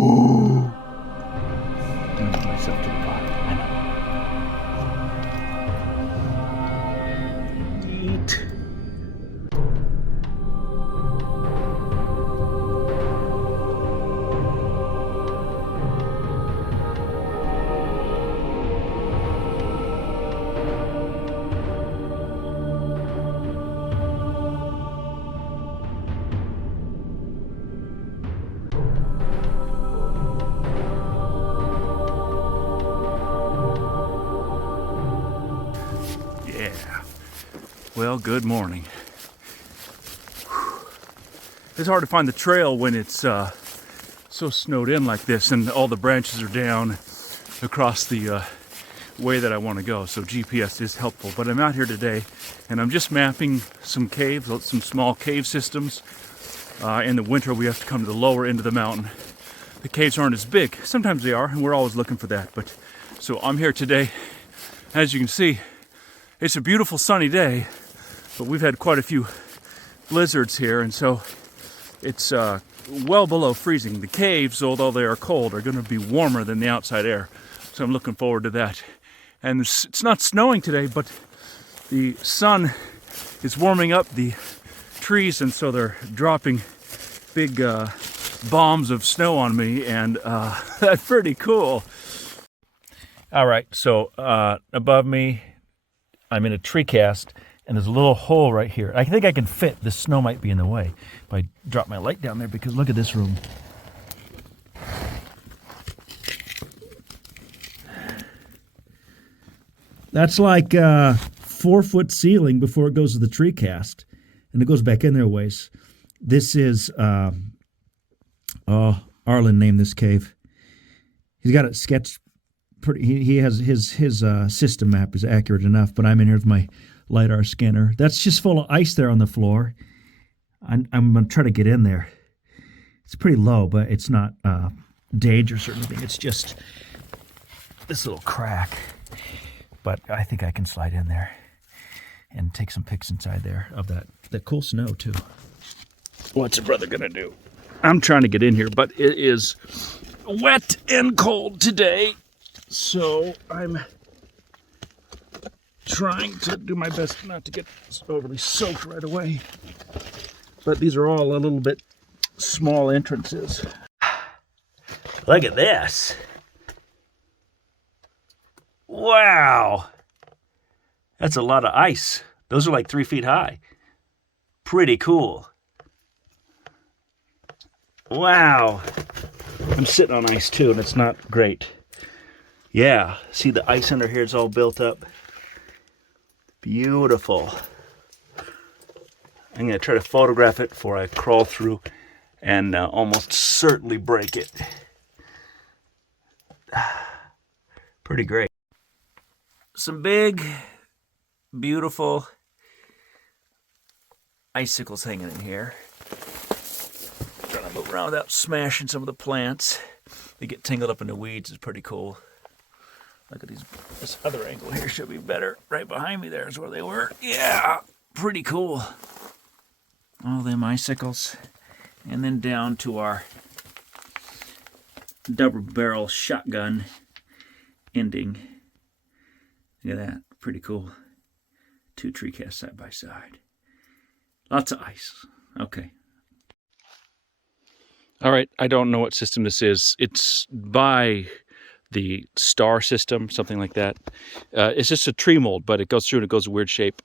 Oh. I'm gonna get myself to the bottom. I know. Neat. Yeah. Well, good morning. It's hard to find the trail when it's so snowed in like this and all the branches are down across the way that I want to go. So GPS is helpful. But I'm out here today and I'm just mapping some caves, some small cave systems. In the winter, we have to come to the lower end of the mountain. The caves aren't as big. Sometimes they are, and we're always looking for that. But so I'm here today. As you can see, it's a beautiful sunny day, but we've had quite a few blizzards here, and so it's well below freezing. The caves, although they are cold, are going to be warmer than the outside air, so I'm looking forward to that. And it's not snowing today, but the sun is warming up the trees, and so they're dropping big bombs of snow on me, and that's pretty cool. All right, so above me, I'm in a tree cast, and there's a little hole right here. I think I can fit. The snow might be in the way if I drop my light down there, because look at this room. That's like 4-foot ceiling before it goes to the tree cast, and it goes back in there a ways. This is, Arlen named this cave. He's got it sketched. He has his system map is accurate enough, but I'm in here with my LiDAR scanner. That's just full of ice there on the floor. I'm going to try to get in there. It's pretty low, but it's not dangerous or anything. It's just this little crack. But I think I can slide in there and take some pics inside there of that cool snow, too. What's a brother going to do? I'm trying to get in here, but it is wet and cold today. So I'm trying to do my best not to get overly soaked right away. But these are all a little bit small entrances. Look at this. Wow. That's a lot of ice. Those are like 3 feet high. Pretty cool. Wow. I'm sitting on ice too, and it's not great. Yeah, see the ice under here is all built up. Beautiful. I'm going to try to photograph it before I crawl through and almost certainly break it. Pretty great. Some big, beautiful icicles hanging in here. Trying to move around without smashing some of the plants. They get tangled up in the weeds. It's pretty cool. Look at these. This other angle here should be better. Right behind me there is where they were. Yeah, pretty cool. All them icicles. And then down to our double barrel shotgun ending. Look at that. Pretty cool. 2 tree casts side by side. Lots of ice. Okay. All right. I don't know what system this is. It's by the star system, something like that. It's just a tree mold, but it goes through and it goes a weird shape.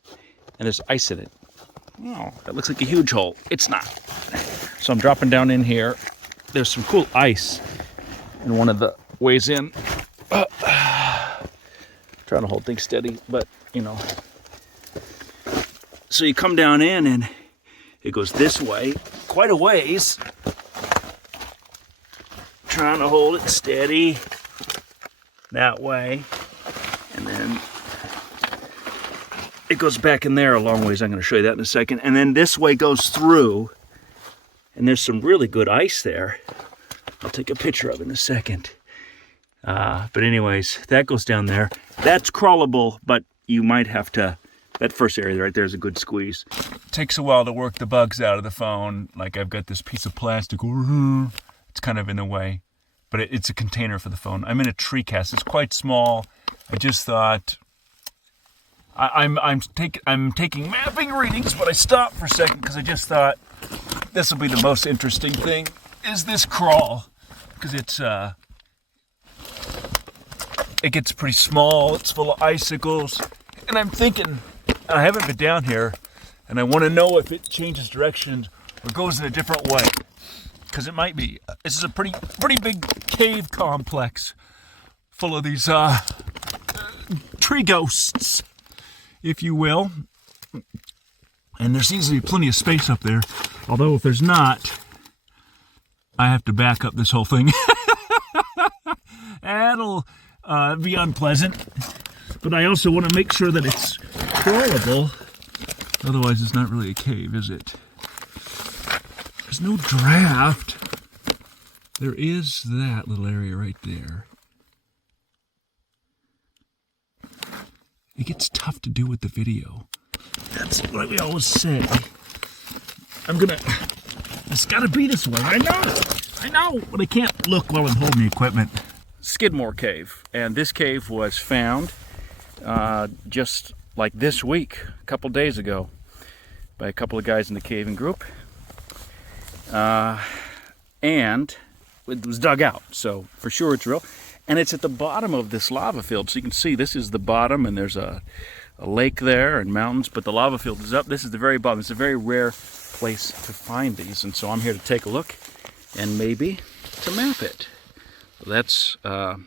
And there's ice in it. Oh, that looks like a huge hole. It's not. So I'm dropping down in here. There's some cool ice in one of the ways in. Trying to hold things steady, but, you know. So you come down in and it goes this way, quite a ways. Trying to hold it steady that way. And then it goes back in there a long ways. I'm going to show you that in a second. And then this way goes through. And there's some really good ice there. I'll take a picture of it in a second. But anyways, that goes down there. That's crawlable, but you might have to, that first area right there is a good squeeze. Takes a while to work the bugs out of the phone. Like I've got this piece of plastic over here. It's kind of in the way. but it's a container for the phone. I'm in a tree cast. It's quite small. I just thought I'm taking mapping readings, but I stopped for a second because I just thought this will be the most interesting thing, is this crawl, because it gets pretty small. It's full of icicles, and I'm thinking, I haven't been down here, and I want to know if it changes direction or goes in a different way, because it might be. This is a pretty big cave complex full of these tree ghosts, if you will. And there seems to be plenty of space up there. Although if there's not, I have to back up this whole thing. That'll be unpleasant. But I also want to make sure that it's crawlable. Otherwise it's not really a cave, is it? There's no draft. There is that little area right there. It gets tough to do with the video. That's what we always say. It's gotta be this way. I know, but I can't look while I'm holding the equipment. Skidmore Cave, and this cave was found just like this week, a couple days ago, by a couple of guys in the caving group. And it was dug out, so for sure it's real. And it's at the bottom of this lava field, so you can see this is the bottom, and there's a lake there and mountains, but the lava field is up. This is the very bottom. It's a very rare place to find these, and so I'm here to take a look and maybe to map it. That's what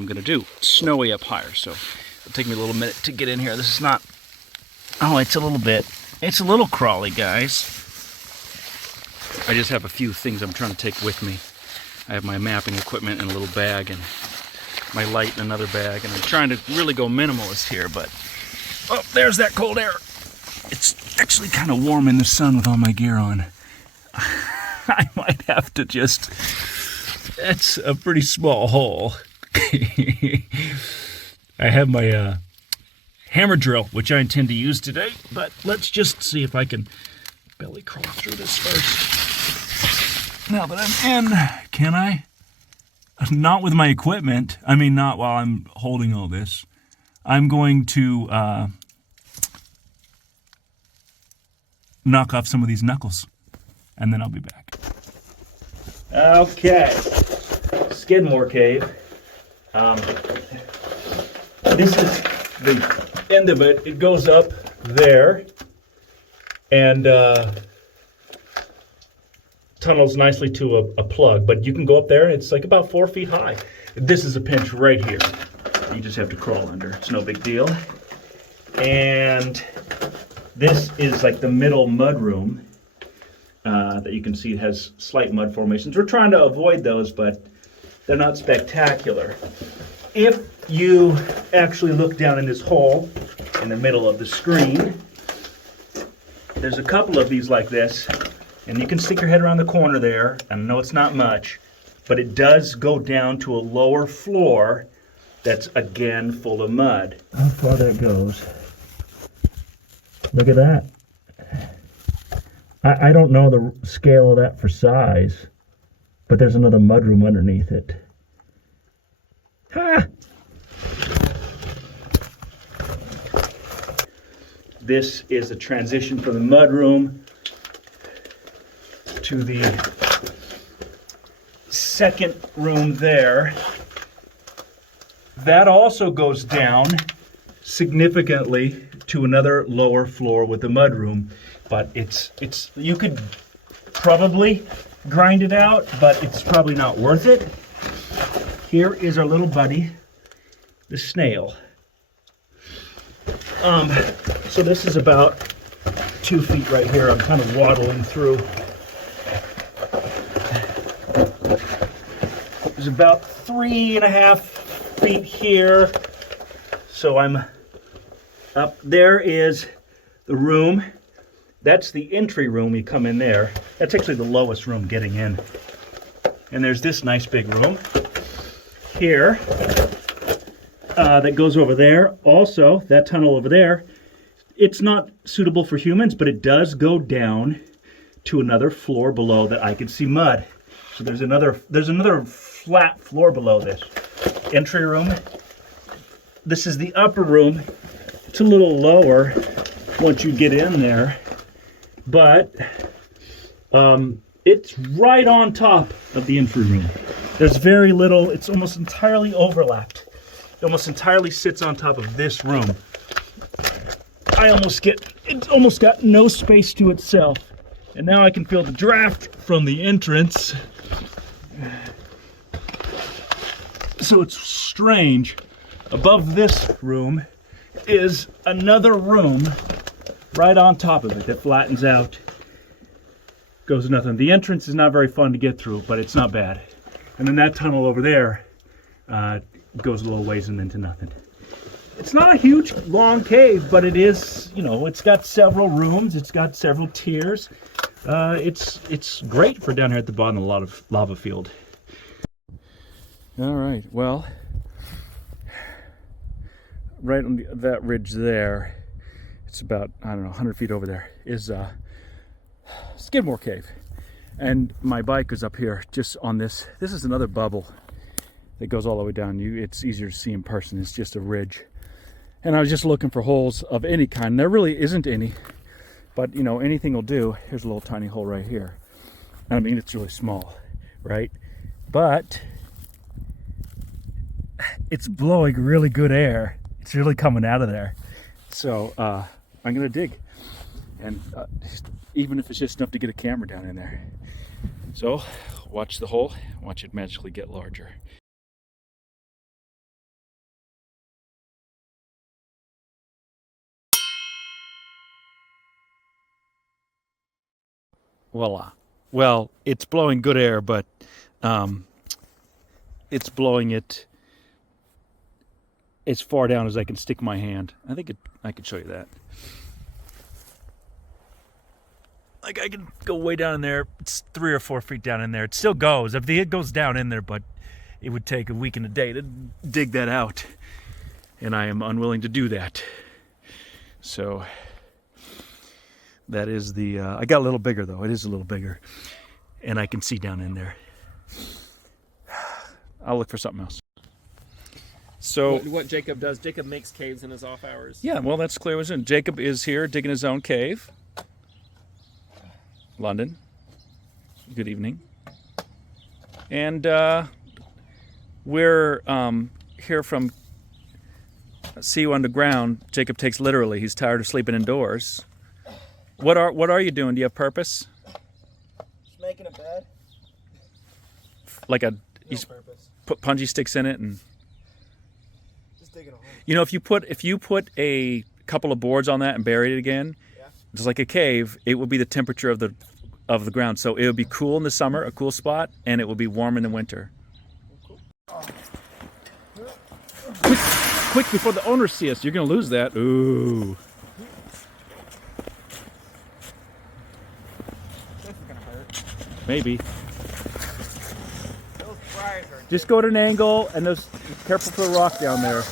I'm going to do. It's snowy up higher, so it'll take me a little minute to get in here. This is not... Oh, it's a little crawly, guys. I just have a few things I'm trying to take with me. I have my mapping equipment in a little bag and my light in another bag, and I'm trying to really go minimalist here, but... Oh, there's that cold air. It's actually kind of warm in the sun with all my gear on. I might have to just... That's a pretty small hole. I have my hammer drill, which I intend to use today, but let's just see if I can belly crawl through this first. Now that I'm in, can I? Not with my equipment. I mean, not while I'm holding all this. I'm going to knock off some of these knuckles, and then I'll be back. Okay, Skidmore Cave. This is the end of it. It goes up there and tunnels nicely to a plug, but you can go up there and it's like about 4 feet high. This is a pinch right here. You just have to crawl under. It's no big deal. And this is like the middle mud room that you can see. It has slight mud formations. We're trying to avoid those, but they're not spectacular. If you actually look down in this hole in the middle of the screen, there's a couple of these like this, and you can stick your head around the corner there. I know it's not much, but it does go down to a lower floor that's again full of mud. How far that goes. Look at that. I don't know the scale of that for size, but there's another mudroom underneath it. Ha! This is a transition from the mudroom to the second room there. That also goes down significantly to another lower floor with the mudroom, but it's you could probably grind it out, but it's probably not worth it. Here is our little buddy, the snail. So this is about 2 feet right here. I'm kind of waddling through. There's about 3.5 feet here. So I'm up. There is the room. That's the entry room. You come in there. That's actually the lowest room getting in. And there's this nice big room here that goes over there. Also, that tunnel over there, it's not suitable for humans, but it does go down to another floor below that I can see mud. So there's another flat floor below this. Entry room. This is the upper room. It's a little lower once you get in there, but it's right on top of the entry room. There's very little, it's almost entirely overlapped. It almost entirely sits on top of this room. It's almost got no space to itself. And now I can feel the draft from the entrance. So it's strange. Above this room is another room right on top of it that flattens out. Goes to nothing. The entrance is not very fun to get through, but it's not bad. And then that tunnel over there goes a little ways and then to nothing. It's not a huge, long cave, but it is, you know, it's got several rooms. It's got several tiers. It's great for down here at the bottom of a lot of lava field. All right, well, right on that ridge there, it's about, I don't know, 100 feet over there, is Skidmore Cave. And my bike is up here just on this. This is another bubble that goes all the way down. It's easier to see in person. It's just a ridge. And I was just looking for holes of any kind. There really isn't any, but you know, anything will do. Here's a little tiny hole right here. I mean, it's really small, right? But it's blowing really good air. It's really coming out of there. So I'm gonna dig. And even if it's just enough to get a camera down in there. So watch the hole, watch it magically get larger. Voila. Well, it's blowing good air, but it's blowing it as far down as I can stick my hand. I think I can show you that. Like I can go way down in there. It's 3 or 4 feet down in there. It still goes. It goes down in there, but it would take a week and a day to dig that out. And I am unwilling to do that. So that is the, I got a little bigger though. It is a little bigger. And I can see down in there. I'll look for something else. So what Jacob does, Jacob makes caves in his off hours. Yeah, well, that's clear as in. Jacob is here digging his own cave. London. Good evening. And we're here from See You Underground. Jacob takes literally. He's tired of sleeping indoors. What are you doing? Do you have purpose? Just making a bed. Like a No purpose. Put punji sticks in it and Just digging a hole. you know, if you put a couple of boards on that and bury it again, Yeah. just like a cave, it will be the temperature of the ground. So it will be cool in the summer, a cool spot, and it will be warm in the winter. Cool. Quick before the owners see us. You're gonna lose that. Ooh. This is gonna hurt. Maybe. Those fries are. Just go at an angle and be careful for the rock down there.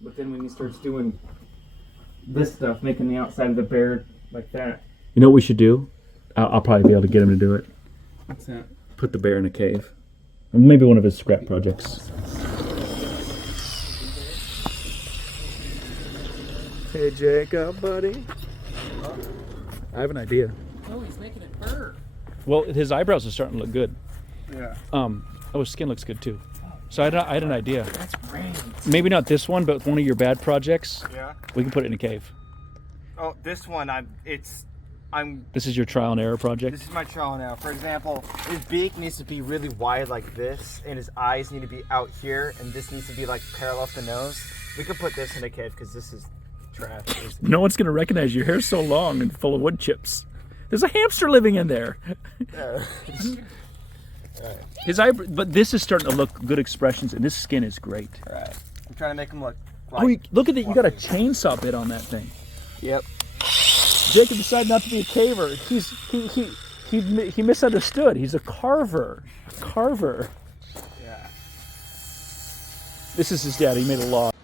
But then when he starts doing this stuff, making the outside of the bear like that. You know what we should do? I'll probably be able to get him to do it. What's that? Put the bear in a cave. Or maybe one of his scrap projects. Hey Jacob, buddy. I have an idea. Oh, he's making it purr. Well, his eyebrows are starting to look good. Yeah. Oh, his skin looks good too. So I had an idea. That's great. Maybe not this one, but one of your bad projects. Yeah. We can put it in a cave. Oh, this one, This is your trial and error project? This is my trial now. For example, his beak needs to be really wide like this, and his eyes need to be out here, and this needs to be like parallel to the nose. We could put this in a cave because this is trash. No one's going to recognize you. Your hair's so long and full of wood chips. There's a hamster living in there. Yeah. His but this is starting to look good expressions, and this skin is great. Alright. I'm trying to make him look. Look at it! You got a chainsaw bit on that thing. Yep. Jacob decided not to be a caver. He misunderstood. He's a carver. A carver. Yeah. This is his dad. He made a log.